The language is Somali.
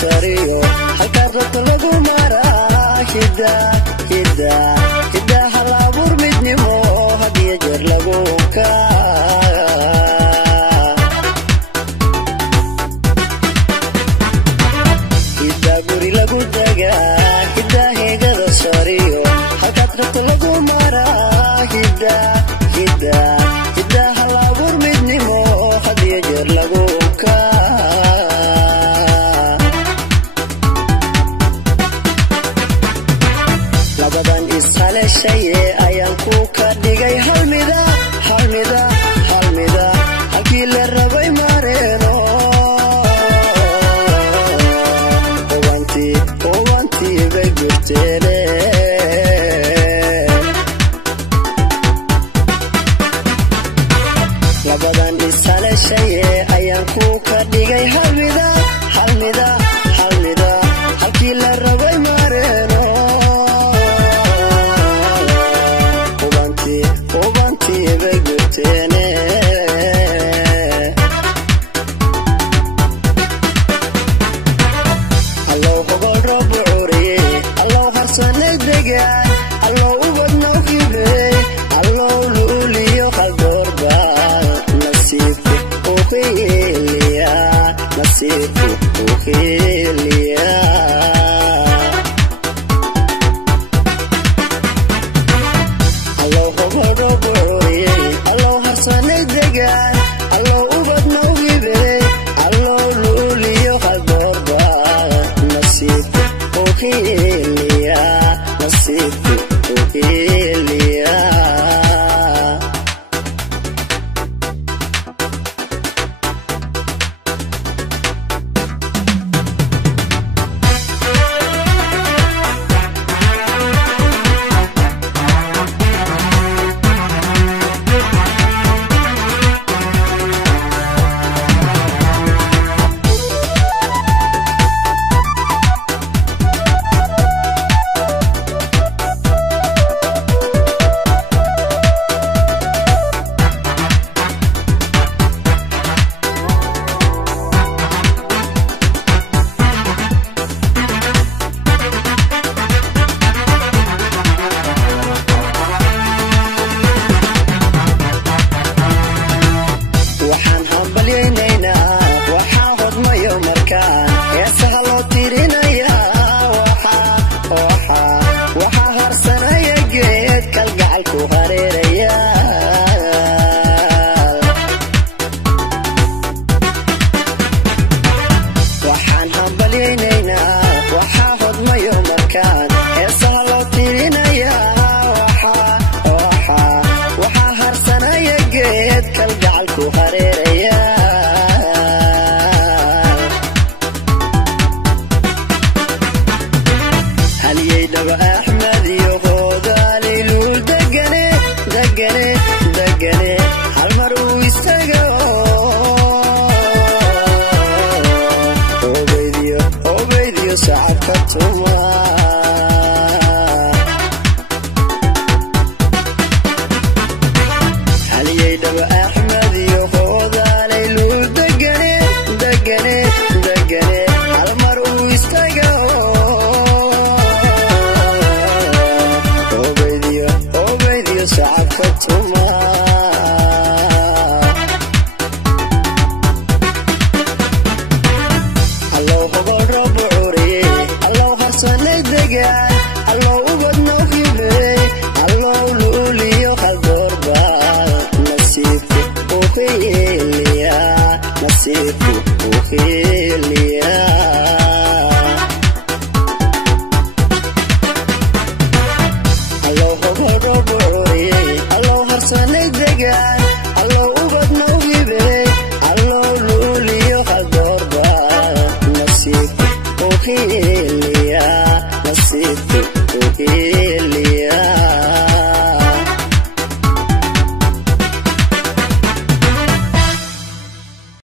sariyo halka rabto lagu maraa hidda halabuur midnimo hadiya jeer lagu hidda guri lagu dagaa hidda heegada sariyo halka rabto lagu maraa hidda halabuur midnimo hadiya jeer lagu labadan ishaleshaye ayaan ku ka dhigay halmida halkii la rabay mareeno owantii bay gurteene labadan ishaleshaye ayaan ku ka dhigay halmida halkii la rabay mareeno allow hogol roob uuriye allow harsanay degaan allow ubadna u hibey allow luuliyo qaldoorba nasiibku u hiiliya allow hogol roob uuriye allow harsanay degaan allow ubadna u hibey allow luuliyo qaldoorba nasiibku u hiiliya waxaa hodmayo markaan heesaha loo tirinayaa waxaa harsanaya geed kalgacalku hareeraya waxaan hambalyaynaynaa waxaa hodmayo markaan heesaha loo tirinayaa waxaa harsanaya geed kalgacalku hareeraya halyeydhaba axmed iyo hoogaali luul degane hal mar uu isaga obeydiyo sacabka tuma halyeydhaba axmed iyo hoogaali luul degane hal mar uu isaga sacabka tuma allow hogol roob uuriye allow harsanay degaan allow ubadna u hibey allow luuliyo qaldoorba nasiibku u hiiliya allow hogol roob uuriye allow harsanay degaan allow ubadna u hibey allow luuliyo qaldoorba nasiibku u hiiliya